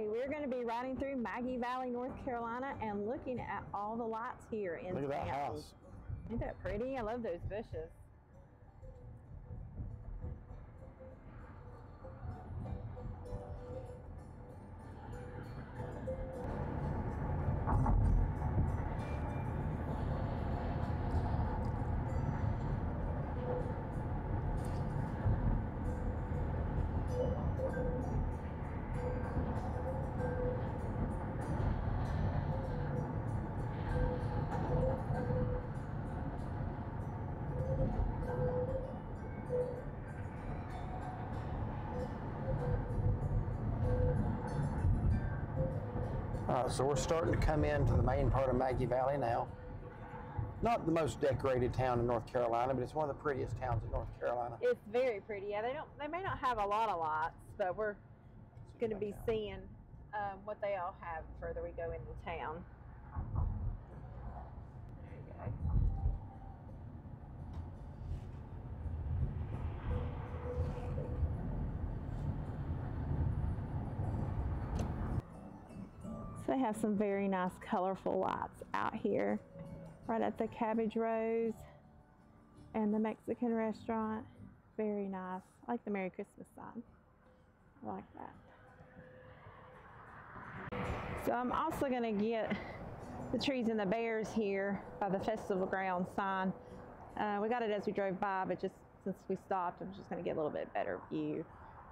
Okay, we're going to be riding through Maggie Valley, North Carolina, and looking at all the lights here in town. Look at that house. Isn't that pretty? I love those bushes. All right, so we're starting to come into the main part of Maggie Valley now. Not the most decorated town in North Carolina, but it's one of the prettiest towns in North Carolina. It's very pretty. Yeah, they may not have a lot of lights, but we're going to be seeing what they all have the further we go into town. There you go. So they have some very nice colorful lights out here, right at the Cabbage Rose and the Mexican restaurant. Very nice. I like the Merry Christmas sign. I like that. So I'm also going to get the trees and the bears here by the festival ground sign. We got it as we drove by, but just since we stopped, I'm just going to get a little bit better view.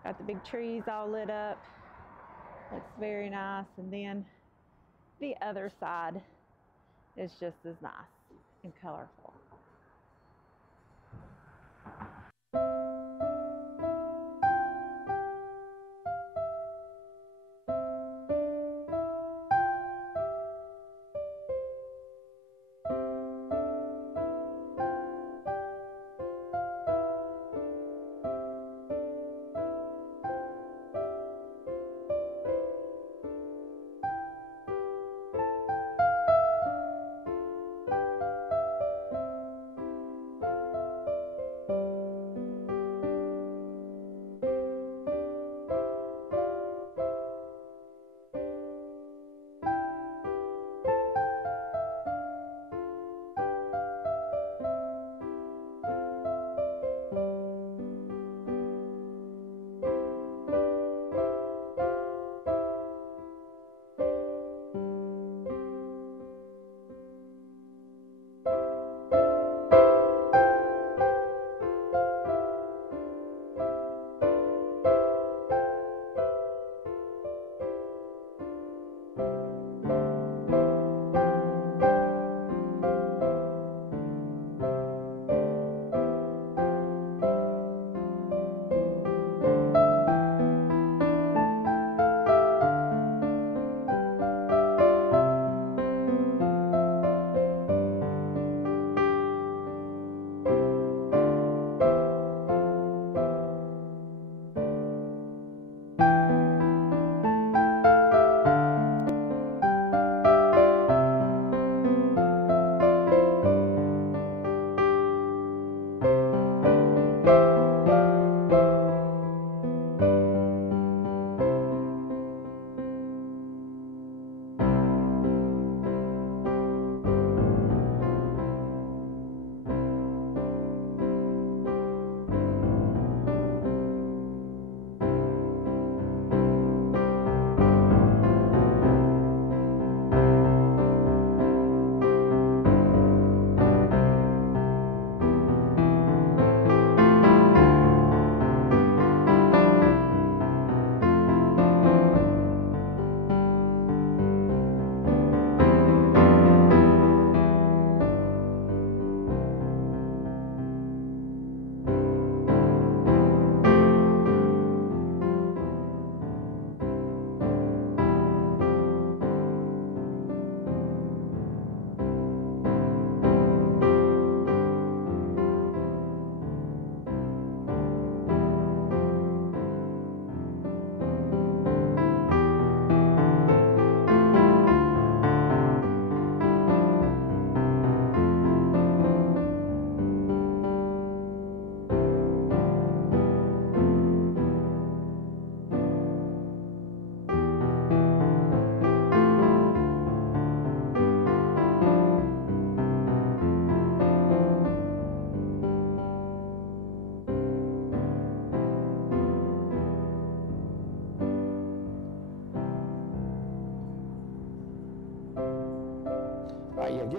Got the big trees all lit up. Looks very nice. And then the other side is just as nice and colorful.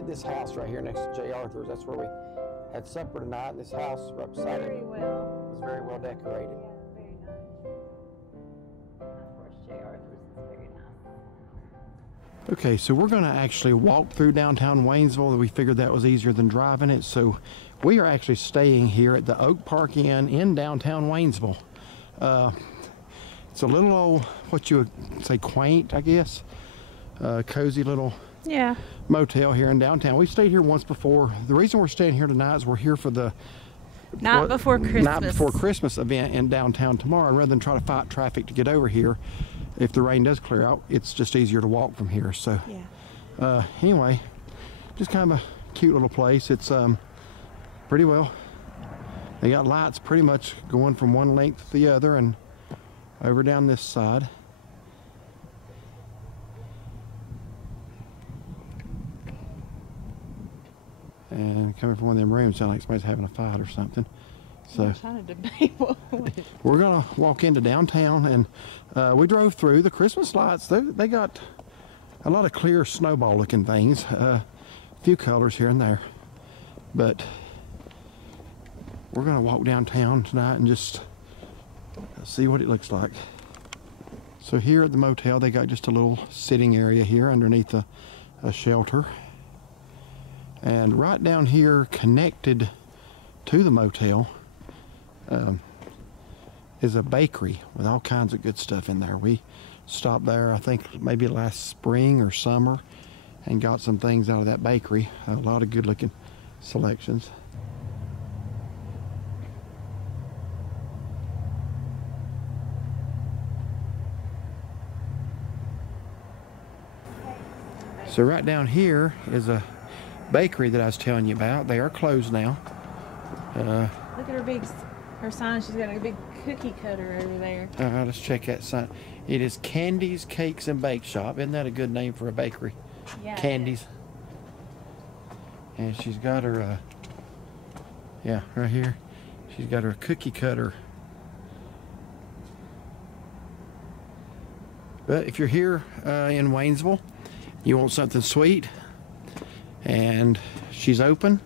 this house right here next to J. Arthur's. That's where we had supper tonight. This house right beside it was very well decorated. Yeah, very nice. Of course, J. Arthur's is very nice. Okay, so we're going to actually walk through downtown Waynesville. We figured that was easier than driving it. So we are actually staying here at the Oak Park Inn in downtown Waynesville. It's a little old, what you would say, quaint, I guess. Cozy little motel here in downtown. We've stayed here once before. The reason we're staying here tonight is we're here for the Night before Christmas event in downtown tomorrow. Rather than try to fight traffic to get over here, if the rain does clear out, it's just easier to walk from here. So anyway, just kind of a cute little place. It's pretty well, they got lights pretty much going from one length to the other and over down this side. And coming from one of them rooms, sounds like somebody's having a fight or something. So I'm trying to debate we're gonna walk into downtown, and we drove through the Christmas lights. They got a lot of clear snowball looking things, a few colors here and there, but we're gonna walk downtown tonight and just see what it looks like. So here at the motel, they got just a little sitting area here underneath a shelter. And right down here, connected to the motel, is a bakery with all kinds of good stuff in there. We stopped there, I think, maybe last spring or summer, and got some things out of that bakery. A lot of good-looking selections. So right down here is a bakery that I was telling you about. They are closed now. Look at her sign. She's got a big cookie cutter over there. Let's check that sign. It is Candy's Cakes and Bake Shop. Isn't that a good name for a bakery? Yeah. Candy's. And she's got her, yeah, right here. She's got her cookie cutter. But if you're here in Waynesville, you want something sweet, and she's open,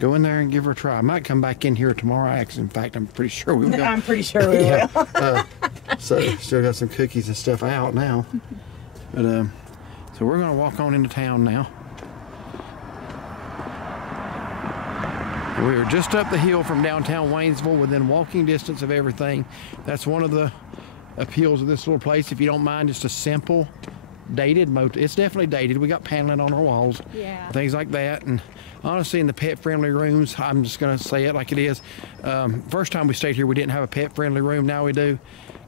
go in there and give her a try. I might come back in here tomorrow. In fact, I'm pretty sure we will. I'm pretty sure we will. So still got some cookies and stuff out now. But so we're gonna walk on into town now. We are just up the hill from downtown Waynesville, within walking distance of everything. That's one of the appeals of this little place. If you don't mind, just a simple dated motel. It's definitely dated. We got paneling on our walls, things like that. And honestly, in the pet friendly rooms, I'm just gonna say it like it is. First time we stayed here, we didn't have a pet friendly room. Now we do.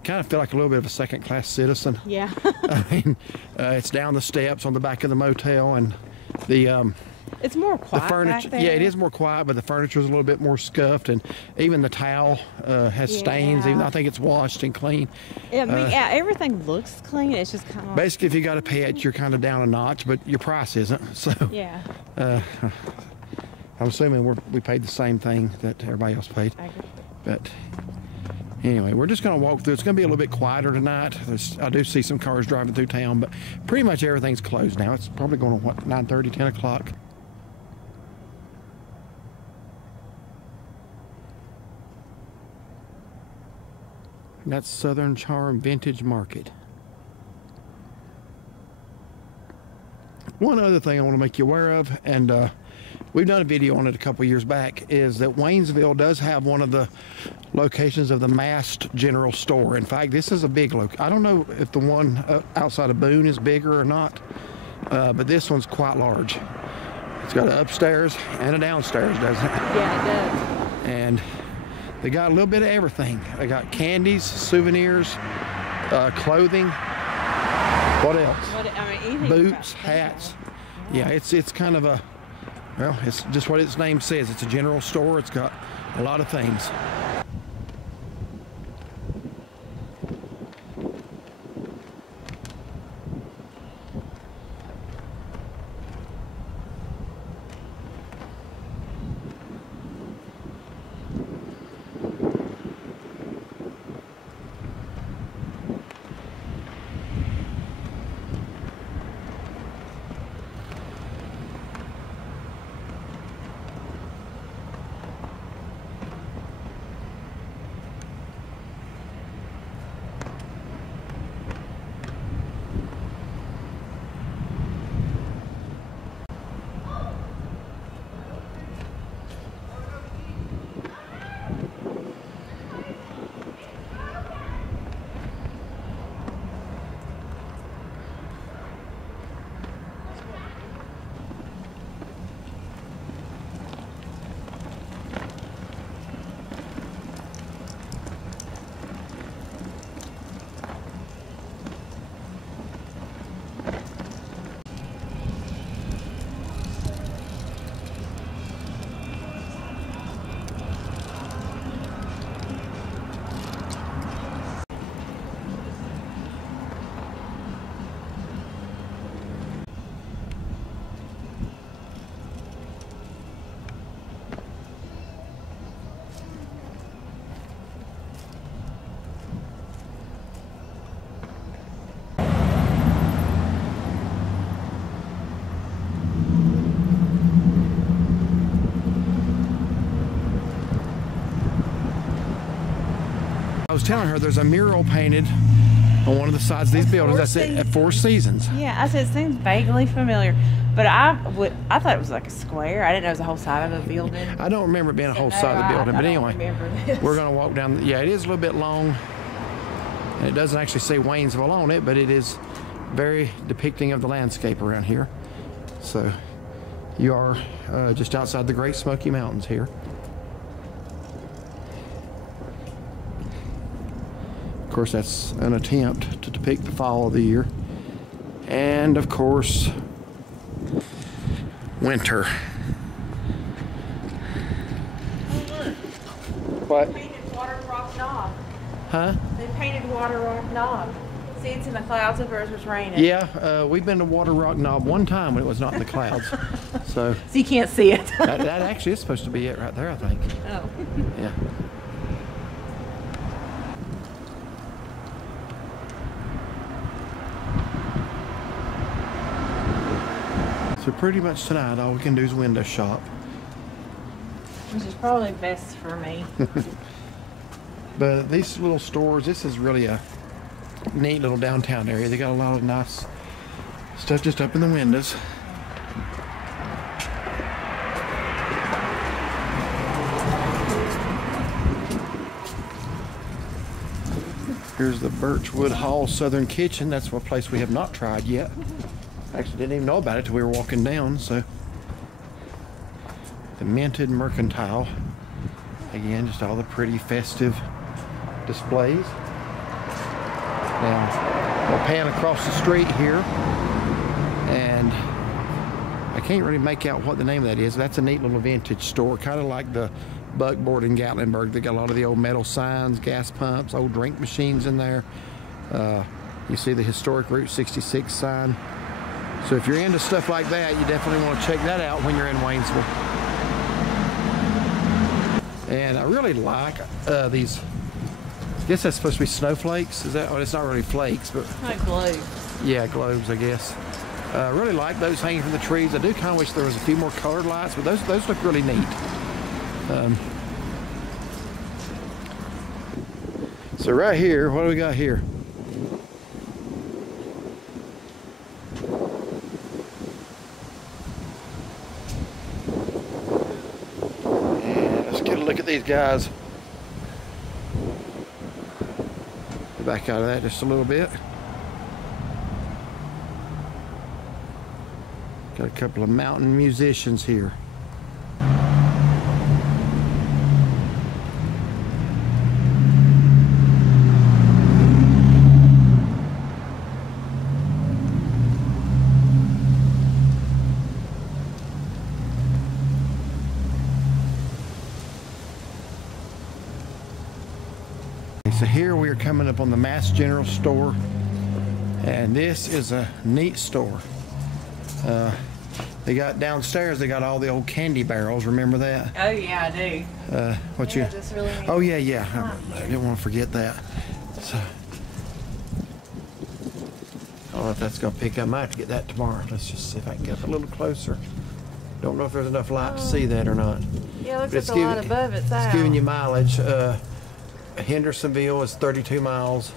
Kind of feel like a little bit of a second class citizen. Yeah. I mean, it's down the steps on the back of the motel, and the it's more quiet. The furniture, back there. yeah, it is more quiet, but the furniture's a little bit more scuffed, and even the towel has stains. Even I think it's washed and clean. I mean, everything looks clean. It's just kind of basically, if you got a pet, you're kind of down a notch, but your price isn't. So yeah. I'm assuming we paid the same thing that everybody else paid. But anyway, we're just going to walk through. It's going to be a little bit quieter tonight. I do see some cars driving through town, but pretty much everything's closed now. It's probably going to, what, 9:30, 10 o'clock. That's Southern Charm Vintage Market. One other thing I want to make you aware of, and we've done a video on it a couple years back, is that Waynesville does have one of the locations of the Mast General Store. In fact, this is a big location. I don't know if the one outside of Boone is bigger or not, but this one's quite large. It's got an upstairs and a downstairs, doesn't it? Yeah, it does. And they got a little bit of everything. They got candies, souvenirs, clothing. What else? Boots, hats. Yeah, it's kind of a, well, it's just what its name says. It's a general store. It's got a lot of things. was telling her there's a mural painted on one of the sides of these buildings. That's it, at Four Seasons. Yeah, I said it seems vaguely familiar, but I thought it was like a square. I didn't know it was a whole side of a building. I don't remember it being a whole side of the building, but anyway, we're gonna walk down. Yeah, it is a little bit long, and it doesn't actually say Waynesville on it, but it is very depicting of the landscape around here. So you are just outside the Great Smoky Mountains here. Of course, that's an attempt to depict the fall of the year. And of course, winter. What? They painted Water Rock Knob. Huh? They painted Water Rock Knob. See, it's in the clouds if it was raining. Yeah, we've been to Water Rock Knob one time when it was not in the clouds. So you can't see it. that actually is supposed to be it right there, I think. Oh. Yeah. So pretty much tonight, all we can do is window shop. Which is probably best for me. But these little stores, this is really a neat little downtown area. They got a lot of nice stuff just up in the windows. Here's the Birchwood Hall Southern Kitchen. That's a place we have not tried yet. Actually didn't even know about it till we were walking down. So the Minted Mercantile. Again, just all the pretty festive displays. Now, we'll pan across the street here, and I can't really make out what the name of that is. That's a neat little vintage store, kind of like the Buckboard in Gatlinburg. They got a lot of the old metal signs, gas pumps, old drink machines in there. You see the historic Route 66 sign. So if you're into stuff like that, you definitely want to check that out when you're in Waynesville. And I really like these, I guess that's supposed to be snowflakes. Is that? Oh, it's not really flakes, but Like globes. yeah, globes, I guess. I really like those hanging from the trees. I do kind of wish there was a few more colored lights, but those look really neat. So right here, what do we got here? Look at these guys. Back out of that just a little bit. Got a couple of mountain musicians here. So here we are coming up on the Mass General Store, and this is a neat store. They got downstairs, they got all the old candy barrels. Remember that? Oh yeah, I do. What Yeah, you? this really neat. Oh yeah. I didn't want to forget that. So, I don't know if that's gonna pick up. I might have to get that tomorrow. Let's just see if I can get up a little closer. Don't know if there's enough light to see that or not. Yeah, it But looks like a lot above it's out. It's giving you mileage. Hendersonville is 32 miles.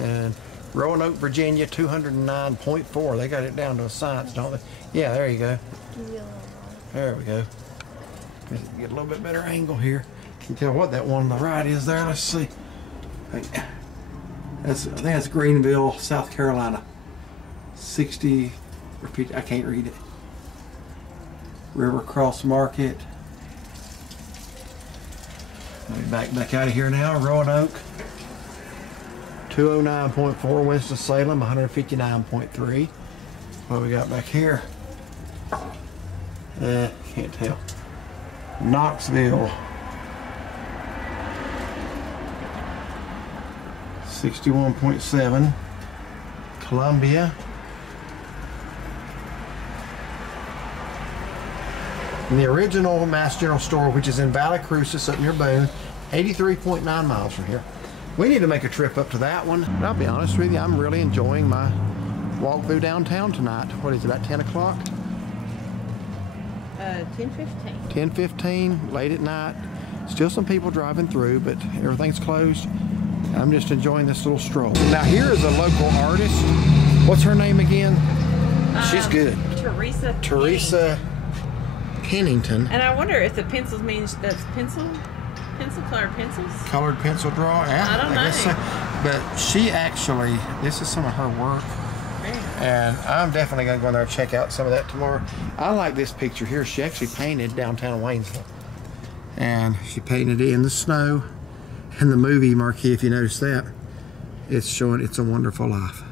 And Roanoke, Virginia, 209.4. They got it down to a science, don't they? Yeah, there you go. There we go. Get a little bit better angle here. Can tell what that one on the right is there. Let's see. I think that's Greenville, South Carolina. 60. Repeat. I can't read it. River Cross Market. Let me back out of here now. Roanoke, 209.4. Winston-Salem, 159.3. What we got back here? Can't tell. Knoxville, 61.7. Columbia. And the original Mass General Store, which is in Valley Crucis up near Boone, 83.9 miles from here. We need to make a trip up to that one. But I'll be honest with you, I'm really enjoying my walk through downtown tonight. What is it, about 10 o'clock? 10:15. 10:15, late at night. Still some people driving through, but everything's closed. I'm just enjoying this little stroll. Now here is a local artist. What's her name again? She's good. Teresa Pennington. And I wonder if the pencils means that's pencil colored pencils? Colored pencil draw? Yeah, I don't know. guess so. But she actually, this is some of her work. And I'm definitely going to go in there and check out some of that tomorrow. I like this picture here. She actually painted downtown Waynesville. And she painted it in the snow. In the movie marquee, if you notice that, it's showing It's a Wonderful Life.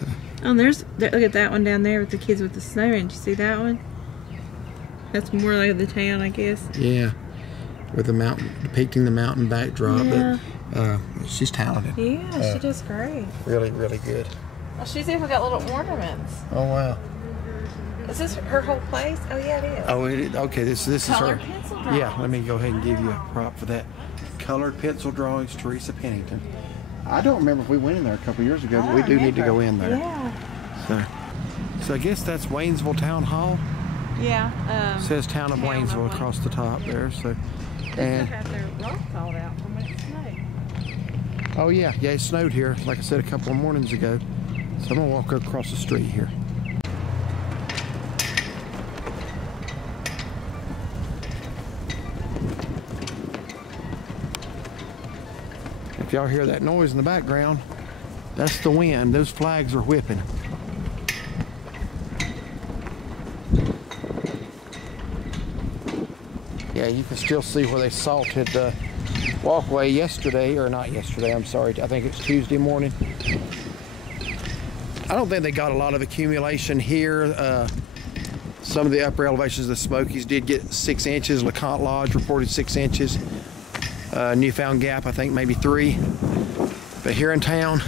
So. Oh, look at that one down there with the kids with the snow. Did you see that one? That's more like the town, I guess. Yeah, with the mountain, depicting the mountain backdrop. Yeah. But she's talented. Yeah, she does great. Really, really good. Oh, she's even got little ornaments. Oh, wow. Is this her whole place? Oh, yeah, it is. Oh, okay, this is her. Colored pencil drawings. Yeah, let me go ahead and give you a prop for that. Colored pencil drawings, Teresa Pennington. I don't remember if we went in there a couple years ago, but we do need to go in there. Yeah. So I guess that's Waynesville Town Hall. Yeah. It says Town of Waynesville across the top there. So, and have their rocks hauled out from when it snowed. oh yeah, it snowed here, like I said, a couple of mornings ago. So I'm gonna walk across the street here. If y'all hear that noise in the background, that's the wind. Those flags are whipping. Yeah, you can still see where they salted the walkway yesterday, or not yesterday, I'm sorry, I think it's Tuesday morning. I don't think they got a lot of accumulation here. Some of the upper elevations of the Smokies did get 6 inches. LeConte Lodge reported 6 inches. Newfound Gap, I think maybe 3. But here in town,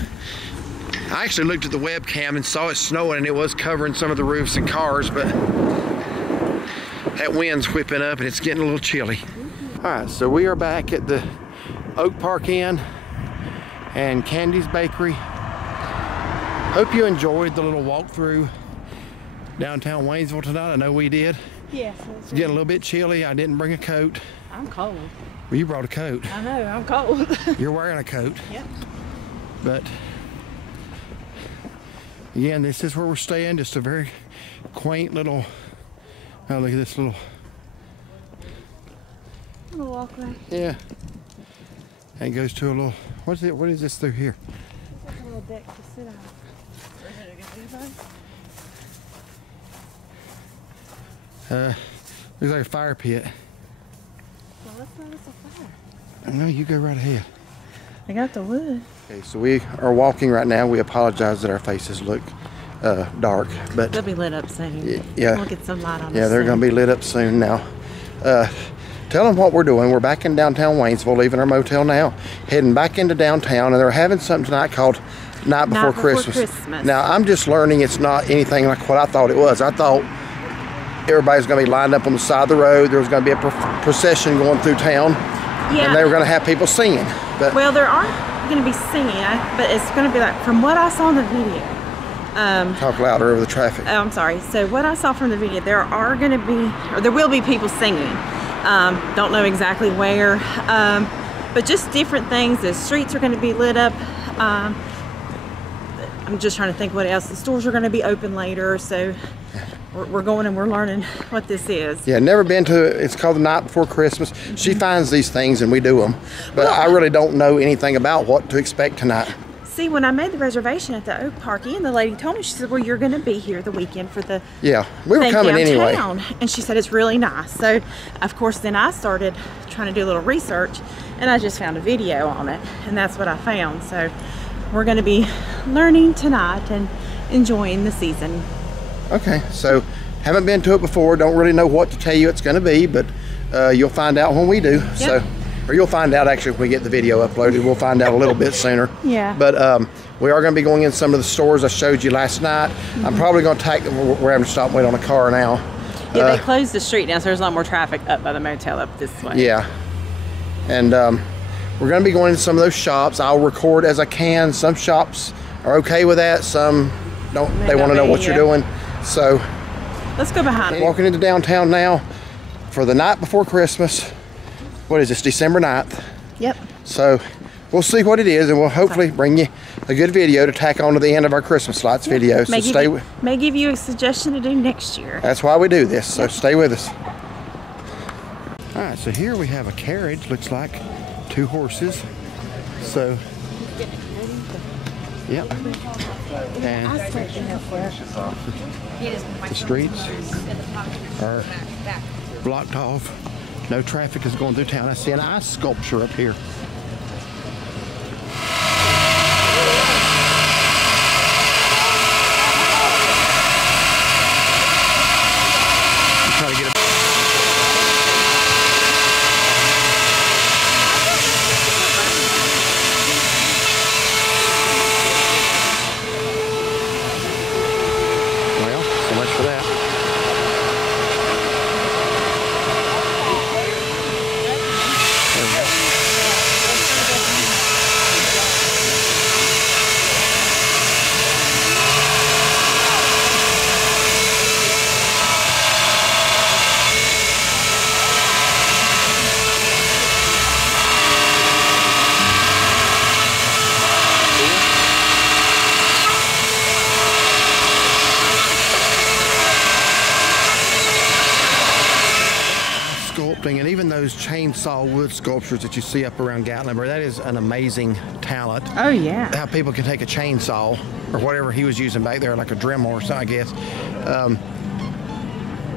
I actually looked at the webcam and saw it snowing, and it was covering some of the roofs and cars, but that wind's whipping up and it's getting a little chilly. All right, so we are back at the Oak Park Inn and Candy's Bakery. Hope you enjoyed the little walkthrough downtown Waynesville tonight. I know we did. Yes. It's getting a little bit chilly. I didn't bring a coat. I'm cold. Well, you brought a coat. I know, I'm cold. You're wearing a coat. Yep. But again, this is where we're staying. Just a very quaint little, oh, look at this little walkway. Yeah. And it goes to a little, what is this through here? It's like a little deck to sit on. Looks like a fire pit. Well, let's notice a fire. I know, you go right ahead. I got the wood. Okay, so we are walking right now. We apologize that our faces look dark, but they'll be lit up soon. Yeah, we'll get some light on. Yeah, they're going to be lit up soon now. Tell them what we're doing. We're back in downtown Waynesville, leaving our motel now, heading back into downtown, and they're having something tonight called Night Before Christmas. Now, I'm just learning it's not anything like what I thought it was. I thought everybody's going to be lined up on the side of the road. There was going to be a procession going through town, and they were going to have people singing. But well, there aren't going to be singing, but it's going to be like, from what I saw in the video. Talk louder over the traffic. Oh, I'm sorry. So what I saw from the video, there are going to be, or there will be people singing. Don't know exactly where, but just different things. The streets are going to be lit up. I'm just trying to think what else. The stores are going to be open later, so we're going and we're learning what this is. Yeah, never been to it. It's called the Night Before Christmas. She finds these things and we do them, but I really don't know anything about what to expect tonight. See, when I made the reservation at the Oak Park Inn, the lady told me, she said, well, you're going to be here the weekend for the we were coming anyway. And she said it's really nice. So, of course, then I started trying to do a little research, and I just found a video on it, and that's what I found. So we're going to be learning tonight and enjoying the season. Okay, so haven't been to it before, don't really know what to tell you it's going to be, but you'll find out when we do. Yep. So. Or you'll find out actually if we get the video uploaded. We'll find out a little bit sooner. Yeah. But we are going to be going in some of the stores I showed you last night. I'm probably going to take them. We're having to stop and wait on a car now. Yeah, they closed the street now, so there's a lot more traffic up by the motel up this way. Yeah. And we're going to be going into some of those shops. I'll record as I can. Some shops are okay with that. Some don't. They want to know what you're doing. So let's go behind. Walking into downtown now. for the night before Christmas. What is this, December 9th? Yep. So we'll see what it is, and we'll hopefully bring you a good video to tack on to the end of our Christmas lights video. So may give you a suggestion to do next year. That's why we do this, so stay with us. All right, so here we have a carriage, looks like 2 horses. So, yep. And the streets are blocked off. No traffic is going through town. I see an ice sculpture up here. Try to get a and even those chainsaw wood sculptures that you see up around Gatlinburg, that is an amazing talent. Oh yeah. How people can take a chainsaw or whatever he was using back there, like a Dremel or something, I guess,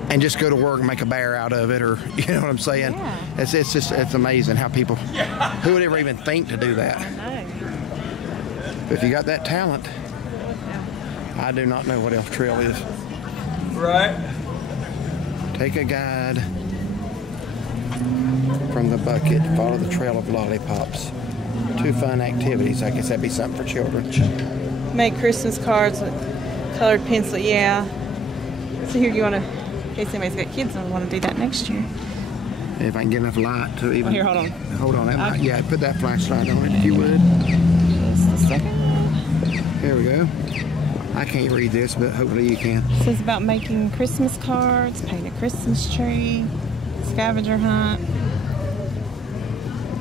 and just go to work and make a bear out of it, or you know what I'm saying? Yeah. It's amazing how people, who would ever even think to do that? I know. If you got that talent, I do not know what Elf Trail is. Right. Take a guide from the bucket, follow the trail of lollipops. 2 fun activities. I guess that'd be something for children. Make Christmas cards with colored pencil, yeah. So here you want to, in case anybody's got kids and want to do that next year. If I can get enough light to even... Here, hold on. Hold on. That might, yeah, put that flashlight on it if you would. Just a second. There we go. I can't read this, but hopefully you can. It says about making Christmas cards, paint a Christmas tree, scavenger hunt.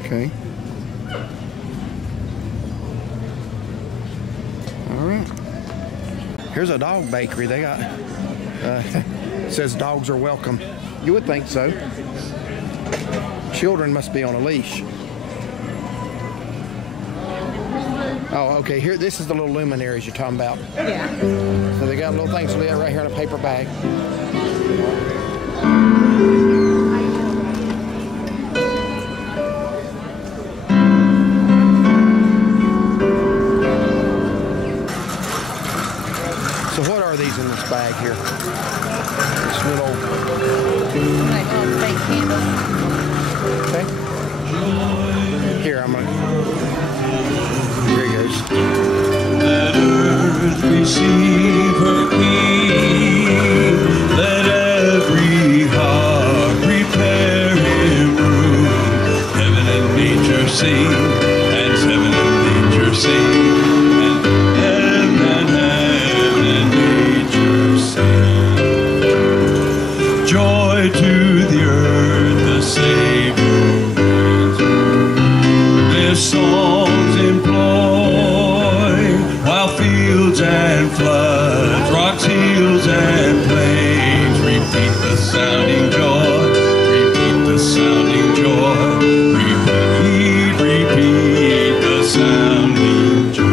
Okay. All right. Here's a dog bakery. They got, says dogs are welcome. You would think so. Children must be on a leash. Oh, okay. Here, this is the little luminaries you're talking about. Yeah. So they got little things right here in a paper bag. So what are these in this bag here? This little... Like little fake candles. Okay. Here, I'm gonna... Here he goes. Let earth receive her King. Let every heart prepare him room. Heaven and nature sing, and heaven and nature sing, and heaven and nature sing. Joy to the earth, the Savior brings. Their songs employ, while fields and floods, rocks, hills and plains repeat the sounding joy, repeat the sounding joy, repeat the sounding joy.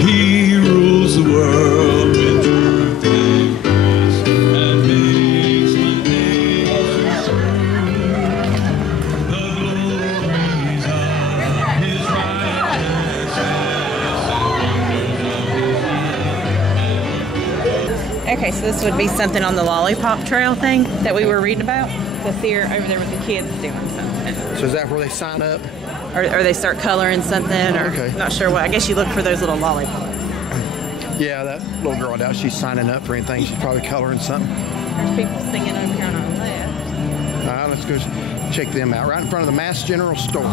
He rules the world with truth and grace, and makes the nations the glories of his righteousness. Okay, so this would be something on the lollipop trail thing that we were reading about. This here over there with the kids doing something. So is that where they sign up? Or they start coloring something, or Okay. not sure what. I guess you look for those little lollipops. Yeah, that little girl down, she's signing up for anything. She's probably coloring something. There's people singing over here on our left. All right, let's go check them out. Right in front of the Mass General Store.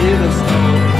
Hear the snow.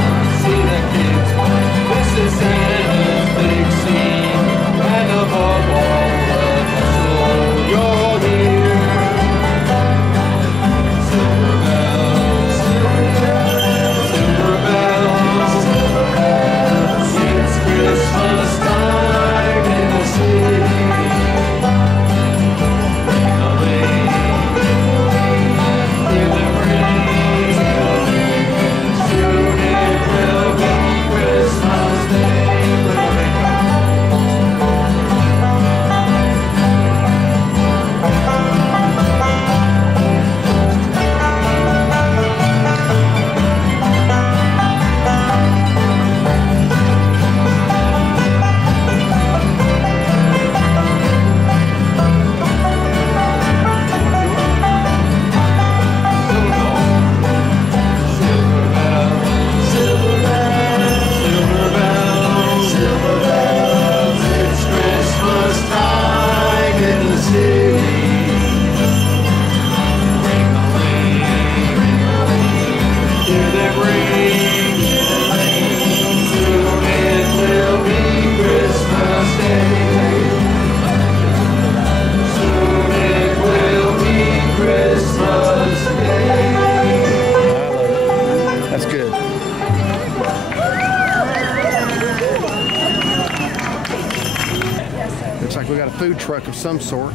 food truck of some sort.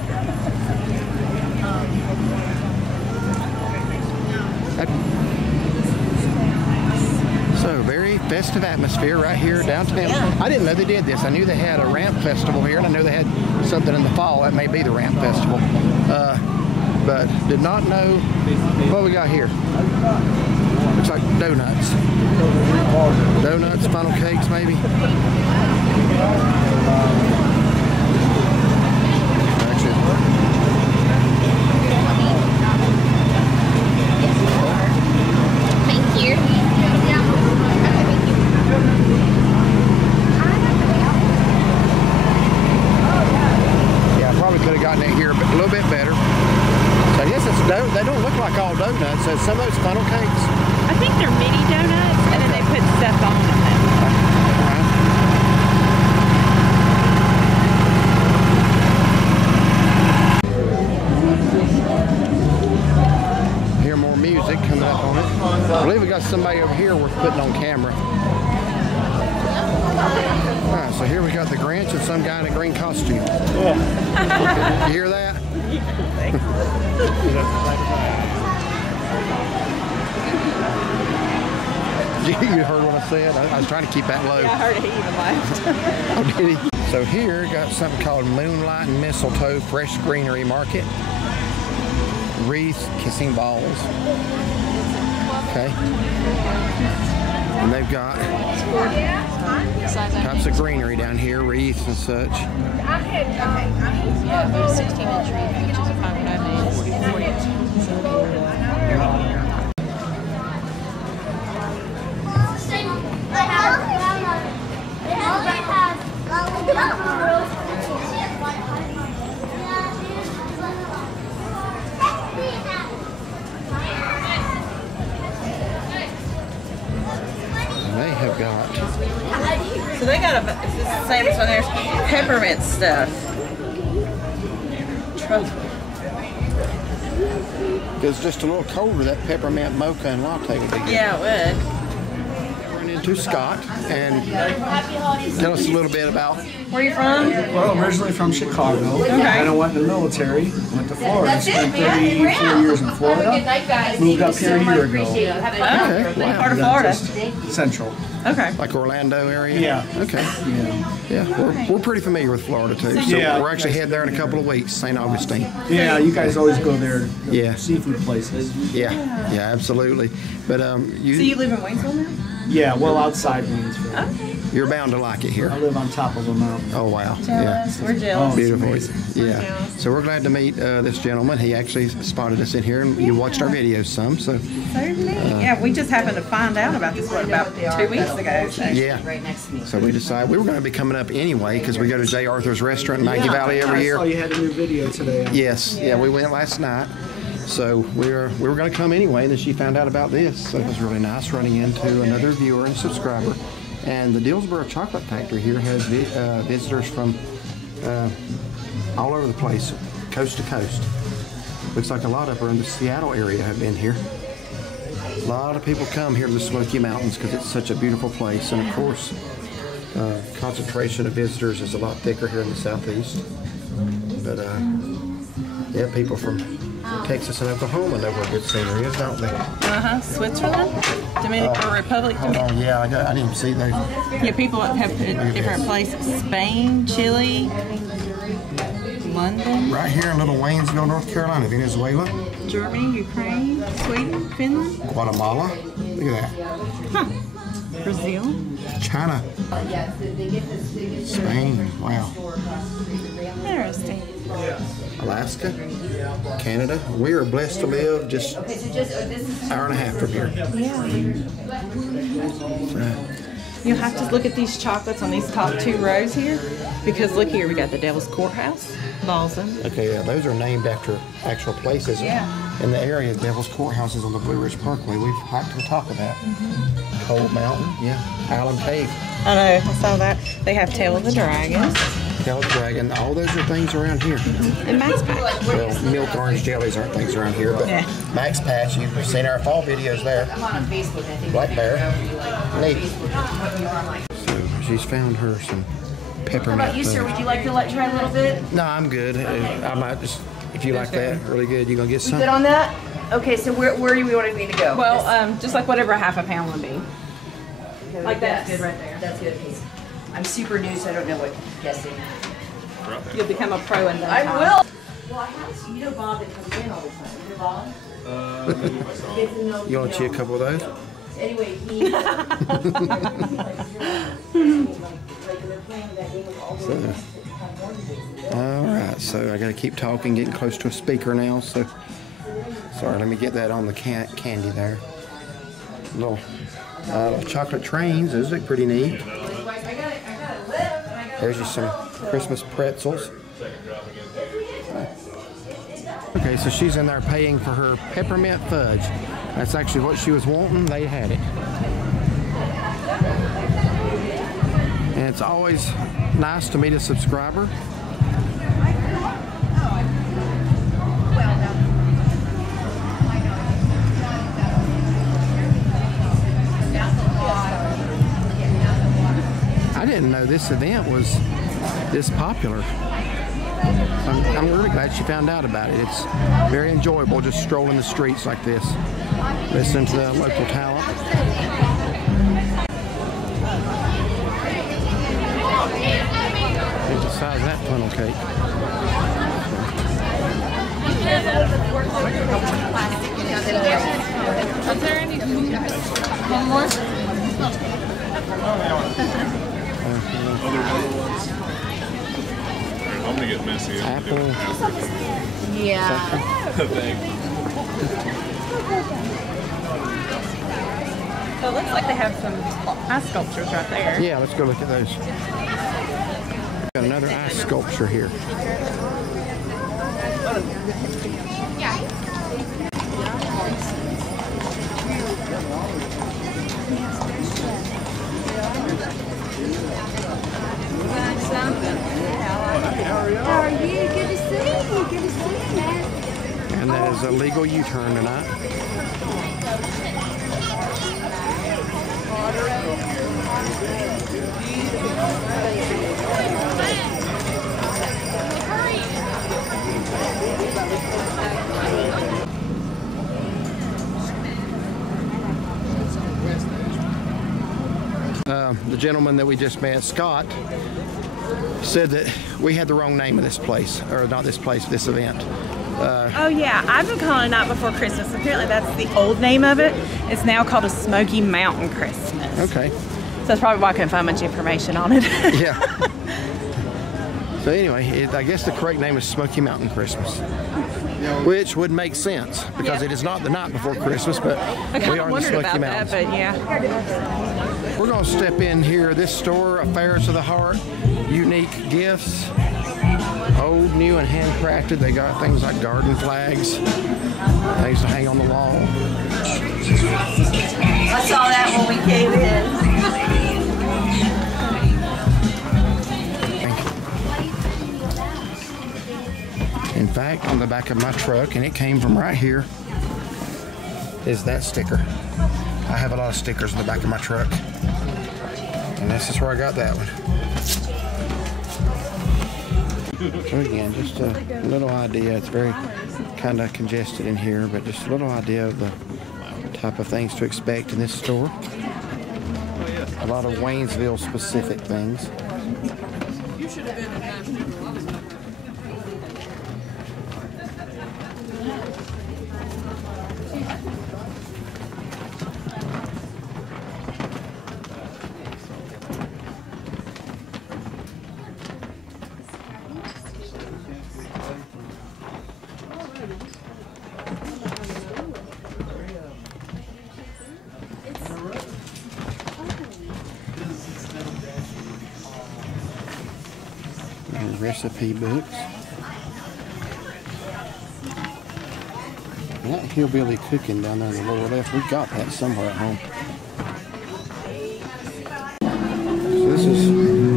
So very festive atmosphere right here downtown. I didn't know they did this. I knew they had a ramp festival here, and I know they had something in the fall. That may be the ramp festival. But did not know what we got here. Looks like donuts. Donuts, funnel cakes maybe. Thank you. Yeah, I probably could have gotten it here a little bit better. So I guess they don't look like all donuts. So some of those funnel cakes. I think they're mini donuts, and then they put stuff on them. Hear more music coming up on it. I believe we got somebody over here we're putting on camera. All right, so here we got the Grinch and some guy in a green costume. You hear that? You heard what I said? I was trying to keep that low. Yeah, I heard he even laughed. Oh, did he? So here, got something called Moonlight and Mistletoe Fresh Greenery Market. Wreaths, kissing balls. Okay. And they've got types of greenery down here, wreaths and such. 16-inch wreath, which is a 5.9 They have got. So they got it's the same as when there's peppermint stuff. It's just a little colder, that peppermint mocha and latte would be good. Yeah, it would. Run into Scott and tell us a little bit about. Where are you from? Well, I'm originally from Chicago. Okay. And I went in the military, went to Florida, spent 34 years in Florida, moved up here a year ago. Okay, What part of wow. Florida? Central. Okay. Like Orlando area? Yeah. Okay. Yeah. Yeah, we're pretty familiar with Florida too. So Yeah. we're actually heading there in a couple of weeks, St. Augustine. Yeah, you guys always go there. Yeah. Seafood places. Yeah, yeah, absolutely. But So you live in Waynesville now? Yeah, well outside Waynesville. Okay. you're bound to like it here. I live on top of a mountain. Oh wow. Jealous. Yeah. We're jealous. Beautiful. amazing. Yeah. So we're glad to meet this gentleman. He actually spotted us in here, and you watched our videos some. So Yeah, we just happened to find out about this about 2 weeks ago. So. yeah. So we decided we were going to be coming up anyway because we go to J. Arthur's restaurant in Maggie Valley every I year. saw you had a new video today. Yes. Yeah, we went last night. So we were going to come anyway, and then she found out about this. So it was really nice running into another viewer and subscriber. And the Dillsboro Chocolate Factory here has visitors from all over the place, coast to coast. Looks like a lot of them in the Seattle area have been here. A lot of people come here to the Smoky Mountains because it's such a beautiful place. And of course, concentration of visitors is a lot thicker here in the southeast. But yeah, people from Texas and Oklahoma know where good scenery is, don't they? Switzerland, Dominican Republic. Hold on, yeah, I didn't even see those. Yeah, people have put different places: Spain, Chile, London, Right here in little Waynesville, North Carolina, Venezuela, Germany, Ukraine, Sweden, Finland, Guatemala. Look at that. Brazil. China, Spain. Wow. Interesting. Alaska, Canada. We are blessed to live just an hour and a half from here. You'll have to look at these chocolates on these top 2 rows here, because look here, we got the Devil's Courthouse, Ballston. Okay, yeah, those are named after actual places in the area. Devil's Courthouse is on the Blue Ridge Parkway. We've hiked to the top of that. Cold Mountain, yeah. Island Cave, I know, I saw that. They have Tail of the Dragon Tail of the Dragon. All those are things around here. and Max Pack. Well, milk orange jellies aren't things around here, but Yeah. Max Patch, you've seen our fall videos there. Black Bear, neat. So she's found her some peppermint. How about you, sir? Would you like to try a little bit? No, I'm good. I might just, if you like that, really good, you gonna get some? Good on that? Okay, so where do you want me to go? Well, just like whatever half a pound would be. Like that's good right there. That's good. I'm super new, so I don't know what guessing. You'll become a pro in that I time. will. Well, I have you know Bob that comes in all the time. You know Bob? You want to chew a couple of those? Anyway, he. All right, so I got to keep talking, getting close to a speaker now. So, sorry, let me get that on the candy there. Little chocolate trains. Those look pretty neat. There's just some Christmas pretzels. Okay, so she's in there paying for her peppermint fudge. That's actually what she was wanting. They had it. And it's always nice to meet a subscriber. I didn't know this event was this popular. I'm really glad she found out about it. It's very enjoyable just strolling the streets like this, listening to the local talent. Here's the size of that funnel cake. Is there any? One more? I'm gonna get messy. Apple. Yeah. So it looks like they have some ice sculptures right there. Yeah, let's go look at those. Got another ice sculpture here. How are you? Good to see you. Good to see you, man. And that is a legal U-turn tonight. The gentleman that we just met, Scott, said that we had the wrong name of this place, or not this place, this event. Oh yeah, I've been calling it Night Before Christmas. Apparently that's the old name of it. It's now called a Smoky Mountain Christmas. Okay. So that's probably why I couldn't find much information on it. Yeah. So anyway, I guess the correct name is Smoky Mountain Christmas, which would make sense because it is not the night before Christmas, but we are in the Smoky Mountains. That, but yeah. We're going to step in here. This store, Affairs of the Heart, unique gifts, old, new, and handcrafted. They got things like garden flags, things to hang on the wall. I saw that when we came in. In fact, on the back of my truck, and it came from right here, is that sticker. I have a lot of stickers in the back of my truck, and this is where I got that one. So again, just a little idea. It's very kind of congested in here, but just a little idea of the type of things to expect in this store. A lot of Waynesville specific things. Recipe books. And that hillbilly cooking down there in the lower left, we got that somewhere at home. So this is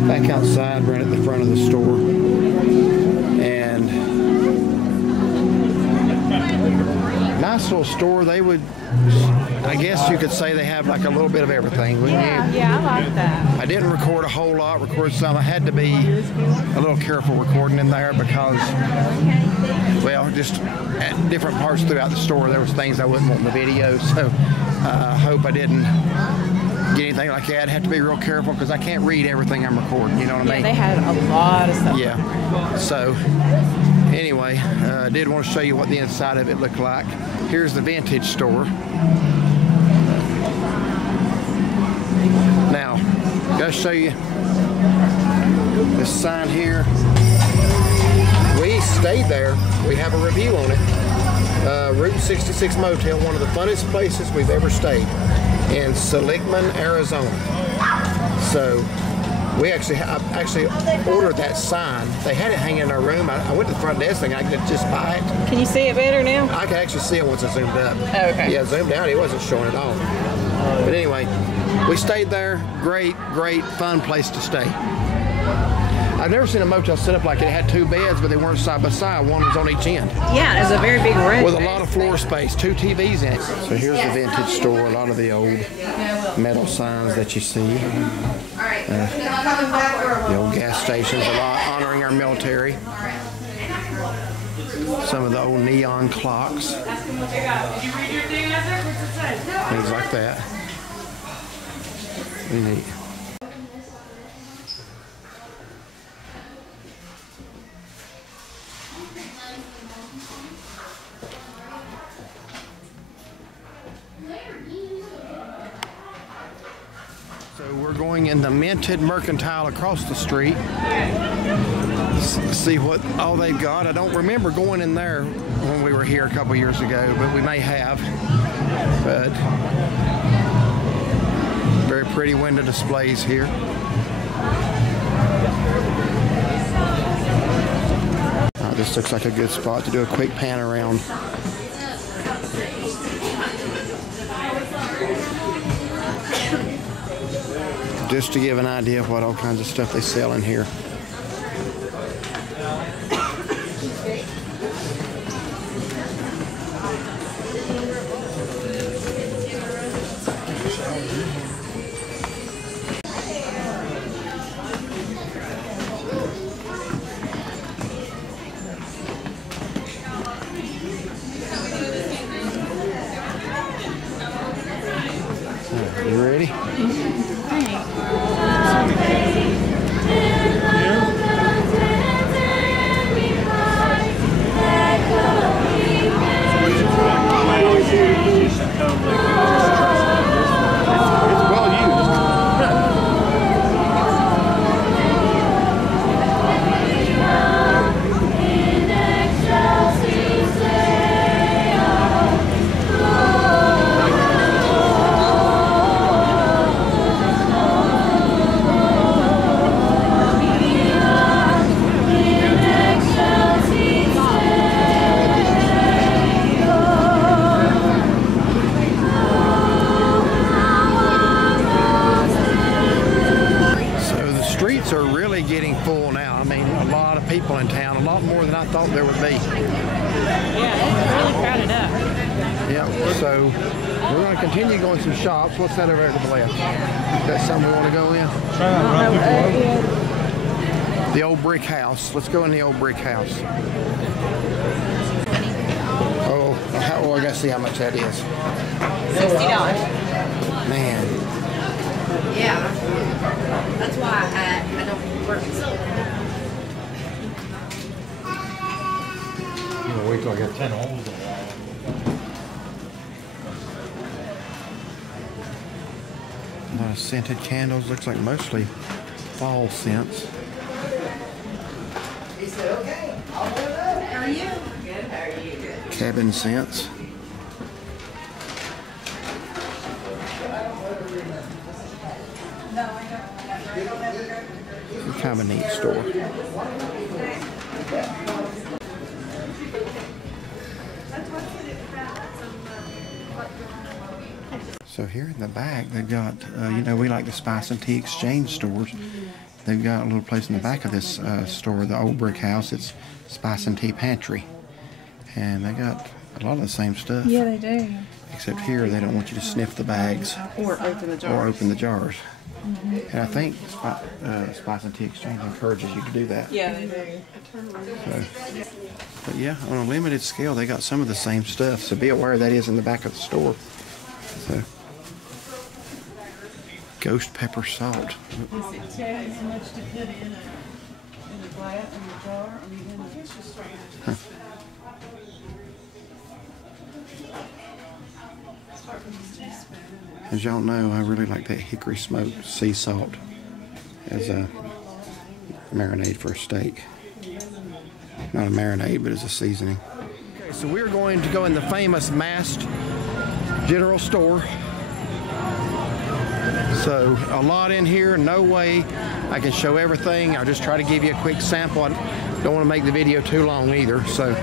back outside right at the front of the store. And nice little store. They would I guess you could say they have like a little bit of everything, wouldn't you? Yeah, I like that. I didn't record a whole lot, recorded some. I had to be a little careful recording in there because, well, just at different parts throughout the store, there was things I wouldn't want in the video. So I hope I didn't get anything like that. I have to be real careful because I can't read everything I'm recording, you know what I mean? They had a lot of stuff. Yeah. So anyway, I did want to show you what the inside of it looked like. Here's the vintage store. Now, gotta show you this sign here. We stayed there. We have a review on it. Route 66 Motel, one of the funnest places we've ever stayed in Seligman, Arizona. So we actually ordered that sign. They had it hanging in our room. I went to the front desk thinking I could just buy it. Can you see it better now? I could actually see it once I zoomed up. Oh, okay. Yeah, zoomed out, it wasn't showing at all. But anyway, we stayed there. Great, fun place to stay. I've never seen a motel set up like it. It had 2 beds, but they weren't side by side. One was on each end. Yeah, it was a very big room. With a lot of floor space, 2 TVs in it. So here's the vintage store. A lot of the old metal signs that you see. The old gas stations, a lot honoring our military. Some of the old neon clocks. Things like that. Pretty neat. So we're going in the Minted Mercantile across the street. See what all they've got. I don't remember going in there when we were here a couple years ago, but we may have. But very pretty window displays here. This looks like a good spot to do a quick pan around. Just to give an idea of what all kinds of stuff they sell in here. You ready? Getting full now. I mean, a lot of people in town, a lot more than I thought there would be. Yeah, it's really crowded up. Yeah, so we're going to continue going some shops. What's that over there to the left? Is that something we want to go in? The old brick house. Let's go in the old brick house. Oh, I got to see how much that is. $60. Man. Yeah. That's why I don't work in silver. You know, wait till I get 10 holes in it. A lot of scented candles. Looks like mostly fall scents. He said, okay, I'll go there. How are you? Good, how are you? Good. Cabin scents. Kind of a neat store. So here in the back, they've got, you know, we like the spice and tea exchange stores. They've got a little place in the back of this store, the old brick house. It's spice and tea pantry. And they got A lot of the same stuff. Yeah, they do. Except here, they don't want you to sniff the bags. Or open the jars. Or open the jars. And I think Spice and Tea Exchange encourages you to do that. Yeah, they do. So, but yeah, on a limited scale, they got some of the same stuff. So be aware that is in the back of the store. So, ghost pepper salt. Does it tell you how much to put in a glass, in a jar? I mean, in a Huh. As y'all know, I really like that hickory smoked sea salt as a marinade for a steak. Not a marinade, but as a seasoning. Okay, so we're going to go in the famous Mast General Store. So a lot in here, no way I can show everything. I'll just try to give you a quick sample. I don't want to make the video too long either, so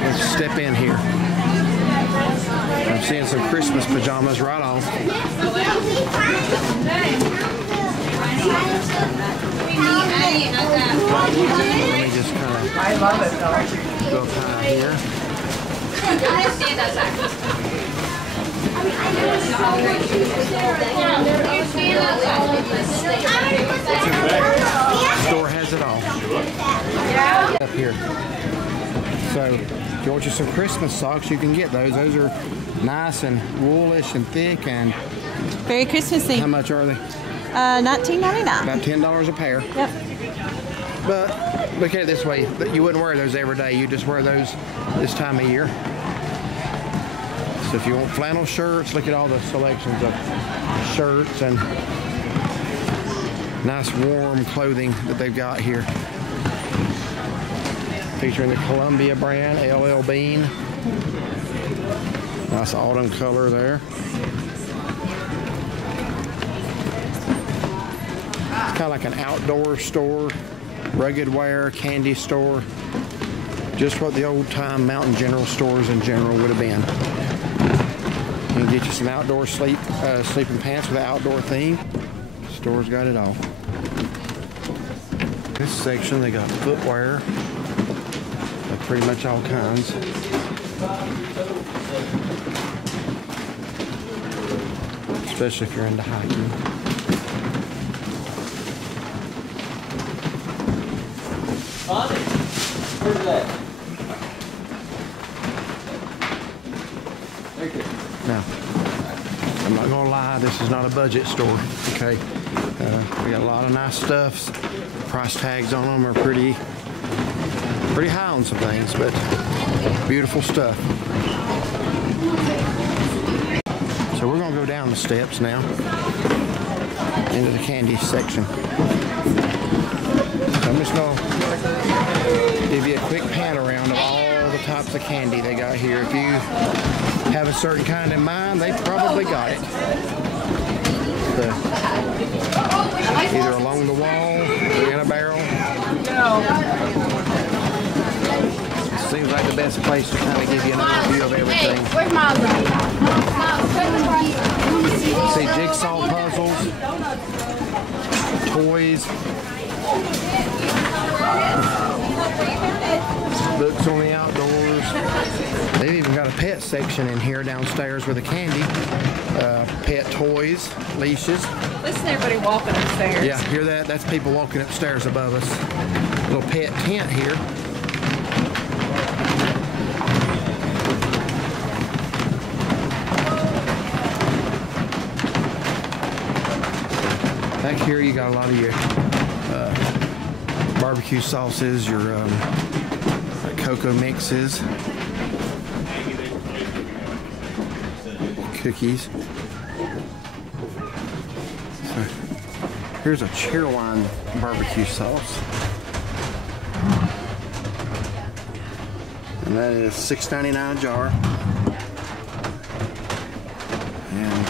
let's step in here. I'm seeing some Christmas pajamas right off. Let me just kind of go up high here. The store has it all. Up here. So if you want you some Christmas socks, you can get those. Those are nice and woolish and thick and very Christmassy. How much are they? $19.99. About $10 a pair. Yep. But look at it this way, you wouldn't wear those every day. You just wear those this time of year. So if you want flannel shirts, look at all the selections of shirts and nice warm clothing that they've got here. Featuring the Columbia brand, LL Bean. Nice autumn color there. It's kind of like an outdoor store, rugged wear, candy store. Just what the old time mountain general stores in general would have been. You can get you some outdoor sleeping pants with an outdoor theme. The store's got it all. This section, they got footwear. Pretty much all kinds. Especially if you're into hiking. Where's that? Now, I'm not gonna lie, this is not a budget store, okay? We got a lot of nice stuff. Price tags on them are pretty high on some things, but beautiful stuff. So we're gonna go down the steps now into the candy section. So I'm just gonna give you a quick pan around of all the types of candy they got here. If you have a certain kind in mind, they probably got it. Either along the wall or in a barrel. Seems like the best place to kind of give you an overview of everything. Hey, where's Miles? See jigsaw puzzles, toys, books on the outdoors. They've even got a pet section in here downstairs with the candy, pet toys, leashes. Listen to everybody walking upstairs. Yeah, hear that? That's people walking upstairs above us. Little pet tent here. Back here you got a lot of your barbecue sauces, your cocoa mixes, cookies. So here's a Cheerwine barbecue sauce. And that is $6.99 a jar. And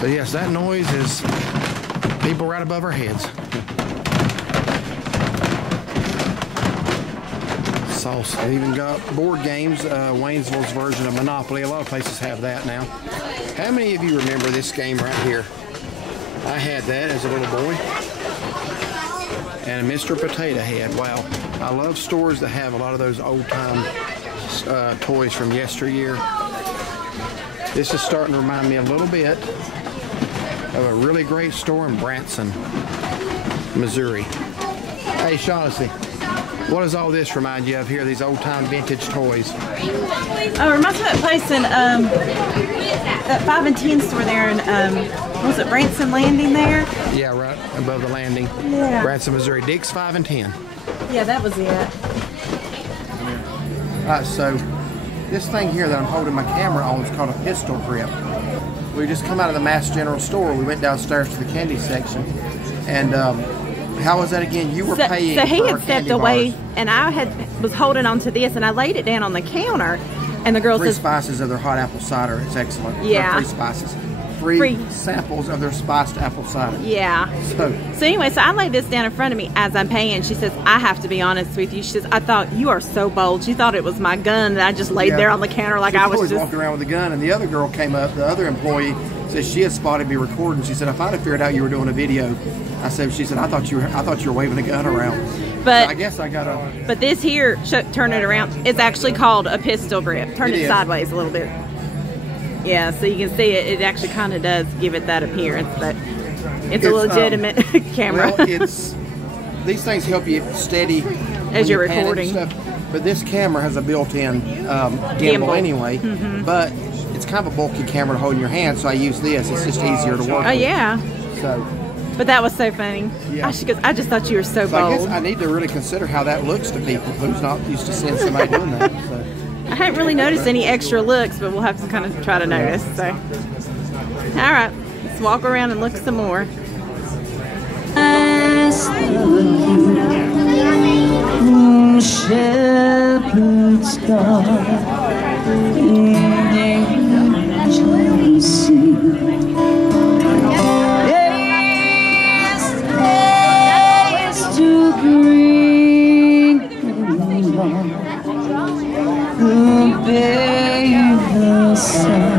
so yes, that noise is people right above our heads. Sauce. They even got board games, Waynesville's version of Monopoly. A lot of places have that now. How many of you remember this game right here? I had that as a little boy. And a Mr. Potato Head. Wow. I love stores that have a lot of those old-time toys from yesteryear. This is starting to remind me a little bit of a really great store in Branson, Missouri. Hey, Shaughnessy, what does all this remind you of here, these old-time vintage toys? Oh, it reminds me of that place in, that 5 and 10 store there in, was it Branson Landing there? Yeah, right above the landing. Yeah. Branson, Missouri. Dick's 5 and 10. Yeah, that was it. Alright, so this thing here that I'm holding my camera on is called a pistol grip. We just come out of the Mass General store. We went downstairs to the candy section. And how was that again? You were paying so he for had our stepped candy away, bars. and I was holding on to this, and I laid it down on the counter, and the girl Three says, spices of their hot apple cider. It's excellent. Yeah. 3 spices. Free samples of their spiced apple cider. yeah. So anyway, so I laid this down in front of me as I'm paying. She says, I have to be honest with you. She says, I thought you are so bold. She thought it was my gun that I just laid there on the counter like I was always just walking around with a gun. And the other girl came up, the other employee, said she had spotted me recording. She said, if I'd have figured out you were doing a video, she said, I thought you were waving a gun around. But so I guess I got a. But this here, turn it around. It's actually called a pistol grip. Turn it sideways a little bit. Yeah, so you can see it actually kind of does give it that appearance, but it's a legitimate camera. Well, these things help you steady as you're recording. Stuff, but this camera has a built-in gimbal anyway, but it's kind of a bulky camera to hold in your hand, so I use this. It's just easier to work with. Yeah. So. But that was so funny. Yeah. She goes, I just thought you were so bold. I guess I need to really consider how that looks to people who's not used to seeing somebody doing that. So. I haven't really noticed any extra looks, but we'll have to kind of try to notice. So, all right, let's walk around and look some more. Shepherd's to bring the sun.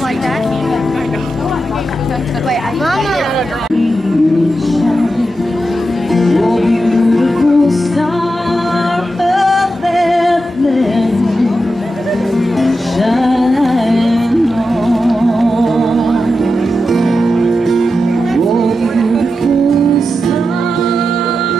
Like that. Wait, Mama. Oh, beautiful star of Bethlehem, shine on. Oh, beautiful star of Bethlehem.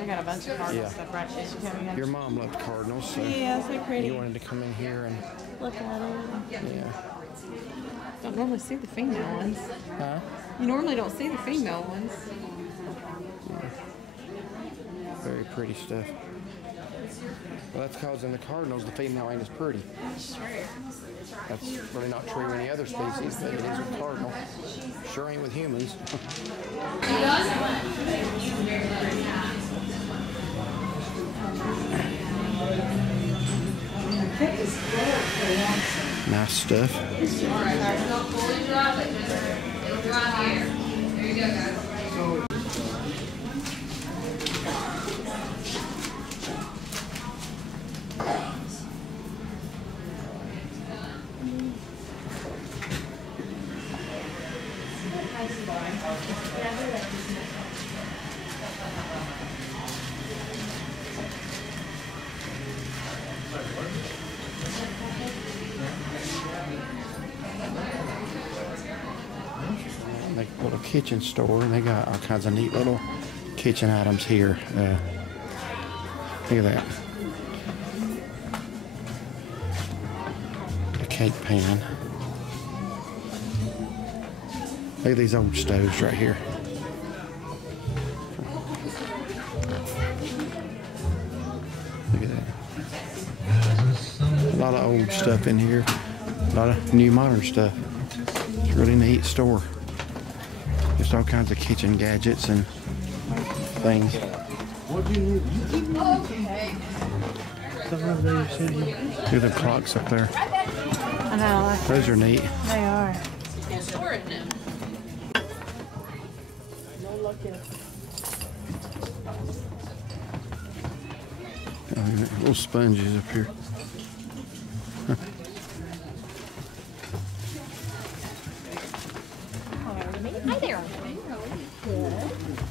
I got a bunch of cardinal stuff right there. Your mom loved cardinals, so yeah, so pretty. You wanted to come in here and look at it. Yeah. Don't normally see the female ones. Huh? You normally don't see the female ones. Yeah. Very pretty stuff. Well, that's because in the cardinals, the female ain't as pretty. That's true. That's really not true in any other species, but it is with cardinal. Sure ain't with humans. Nice stuff. They got a little kitchen store, and they got all kinds of neat little kitchen items here. Look at that. A cake pan. Look at these old stoves right here. lot of old stuff in here. A lot of new modern stuff. It's a really neat store. Just all kinds of kitchen gadgets and things. Look at the clocks up there. I know. Those are neat. They are. Little sponges up here. Hi there. Good.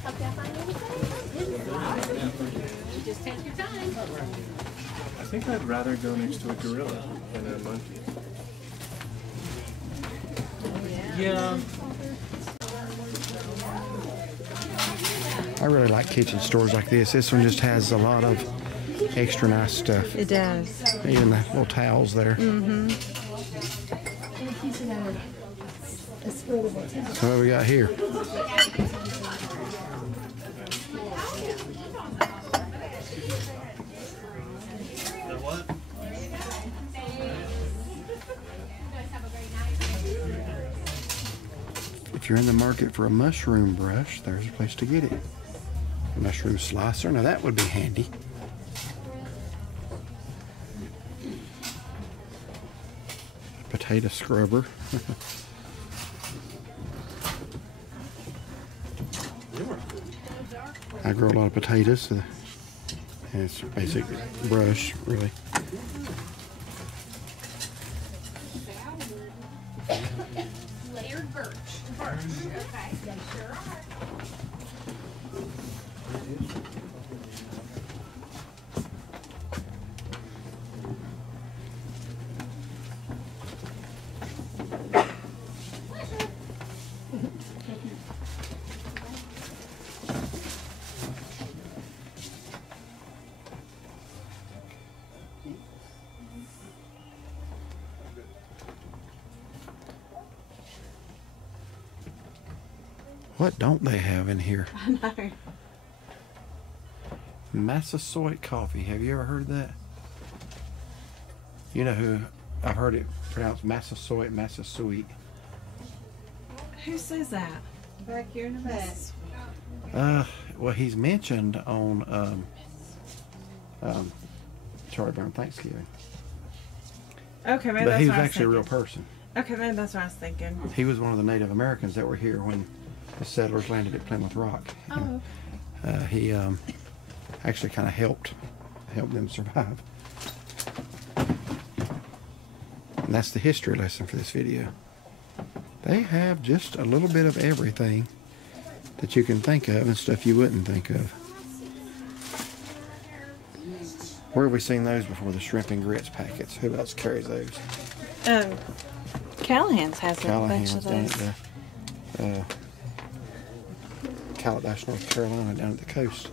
Hope y'all find anything. Just take your time. I think I'd rather go next to a gorilla than a monkey. Yeah. I really like kitchen stores like this. This one just has a lot of extra nice stuff. It does. Even the little towels there. Mm-hmm. So what we got here? If you're in the market for a mushroom brush, there's a place to get it. A mushroom slicer. Now that would be handy. Potato scrubber. I grow a lot of potatoes, so it's a basic brush, really. Layered birch. Okay, they sure are. What don't they have in here? I know. Massasoit coffee. Have you ever heard that? You know who? I've heard it pronounced Massasoit, Massasoit. Who says that? Back here in the back. Well, he's mentioned on Charlie Brown Thanksgiving. Okay, maybe But that's he was what I was actually a real thinking. person. Okay, maybe that's what I was thinking. He was one of the Native Americans that were here when the settlers landed at Plymouth Rock. Oh. He actually kind of helped them survive. And that's the history lesson for this video. They have just a little bit of everything that you can think of and stuff you wouldn't think of. Where have we seen those before? The shrimp and grits packets. Who else carries those? Callahan's has a bunch of down those. at the Calabash, North Carolina, down at the coast.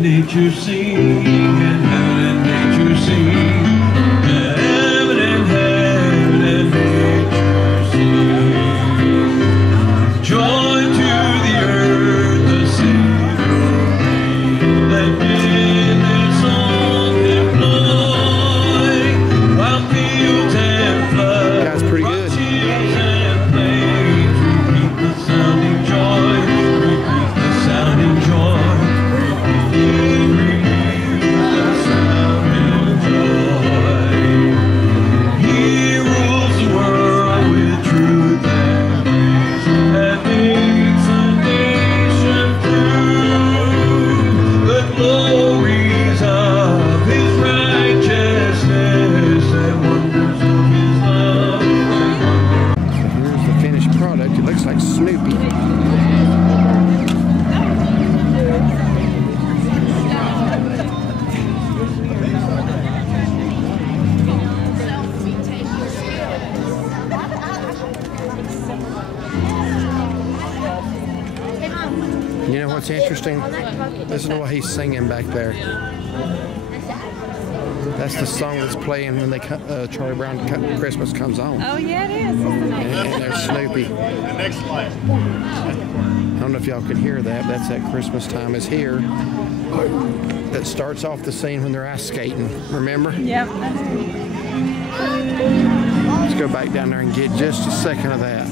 Nature sing, and heaven and nature sing, heaven and nature sing. Joy to the earth, the Savior reign, let wind and song employ, while fields and floods, That's pretty good. rocks and plains, repeat the sounding joy, repeat the sounding joy. Here's the finished product. It looks like Snoopy. You know what's interesting? Listen to what he's singing back there. That's the song that's playing when they Charlie Brown Christmas comes on. Oh yeah, it is. And there's Snoopy. The next slide. I don't know if y'all can hear that. That's that Christmas time is here. That starts off the scene when they're ice skating. Remember? Yep. Let's go back down there and get just a second of that.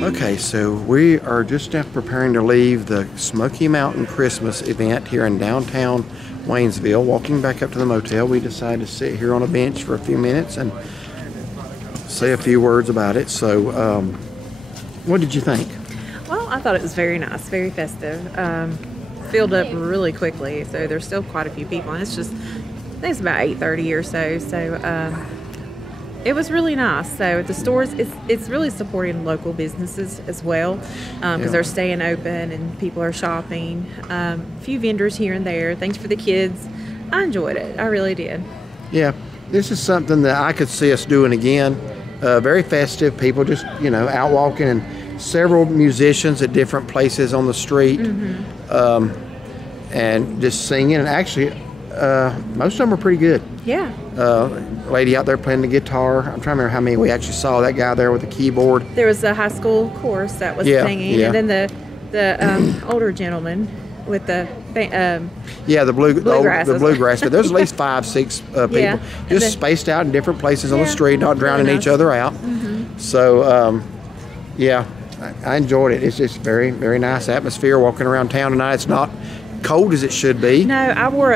Okay, so we are just now preparing to leave the Smoky Mountain Christmas event here in downtown Waynesville. Walking back up to the motel, we decided to sit here on a bench for a few minutes and say a few words about it. So, what did you think? Well, I thought it was very nice, very festive. Filled up really quickly, so there's still quite a few people, and it's just, I think it's about 8:30 or so. So it was really nice. So at the stores, it's really supporting local businesses as well, because they're staying open and people are shopping. A few vendors here and there, things for the kids. I enjoyed it. I really did. Yeah, this is something that I could see us doing again. Very festive. People just, you know, out walking, and several musicians at different places on the street, and just singing. And actually, most of them are pretty good. Yeah. Lady out there playing the guitar. I'm trying to remember how many we actually saw. That guy there with the keyboard. There was a high school chorus that was singing, and then the older gentleman with the bluegrass. The bluegrass. But there's at least 5, 6 people just spaced out in different places on the street, not drowning really each other out. So yeah, I enjoyed it. It's just very, very nice atmosphere walking around town tonight. It's not cold as it should be. No, I wore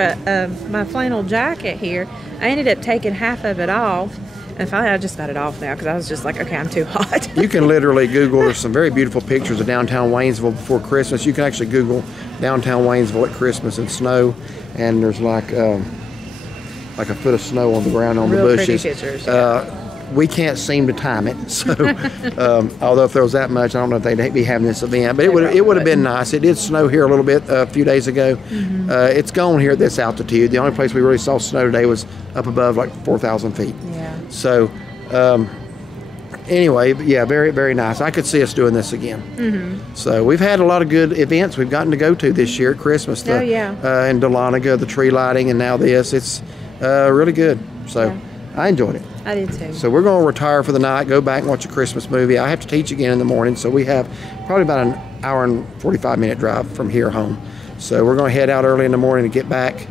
my flannel jacket here. I ended up taking half of it off, and finally I just got it off now because I was just like, okay, I'm too hot. You can literally Google, there's some very beautiful pictures of downtown Waynesville before Christmas. You can actually Google downtown Waynesville at Christmas and snow, and there's like a foot of snow on the ground on the bushes. Pretty pictures. We can't seem to time it, so although if there was that much, I don't know if they'd be having this event, but it would have been nice. It did snow here a little bit a few days ago. It's gone here at this altitude. The only place we really saw snow today was up above like 4,000 feet. Yeah. So anyway, yeah, very, very nice. I could see us doing this again. So we've had a lot of good events we've gotten to go to this year at Christmas. In Dahlonega, the tree lighting, and now this. It's really good. So I enjoyed it. I did too. So we're going to retire for the night, go back and watch a Christmas movie. I have to teach again in the morning, so we have probably about an hour and 45-minute drive from here home. So we're going to head out early in the morning to get back.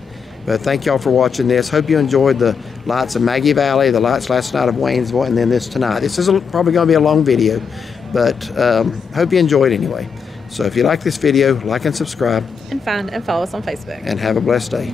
But thank y'all for watching this. Hope you enjoyed the lights of Maggie Valley, the lights last night of Waynesville, and then this tonight. This is probably going to be a long video, but hope you enjoyed anyway. So if you like this video, like and subscribe. And follow us on Facebook. And have a blessed day.